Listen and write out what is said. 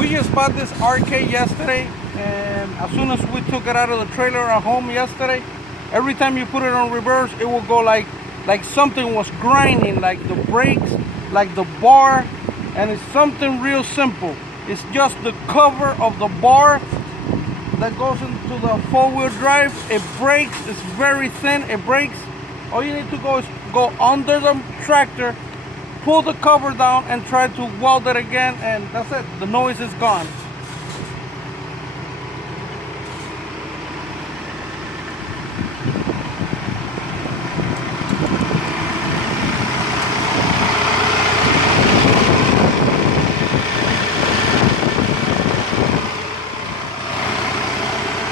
We just bought this arcade yesterday, and as soon as we took it out of the trailer at home yesterday, every time you put it on reverse, it will go like something was grinding, like the brakes, like the bar, and it's something real simple. It's just the cover of the bar that goes into the four-wheel drive. It breaks, it's very thin, it breaks. All you need to go is go under the tractor, pull the cover down and try to weld it again, and that's it. The noise is gone.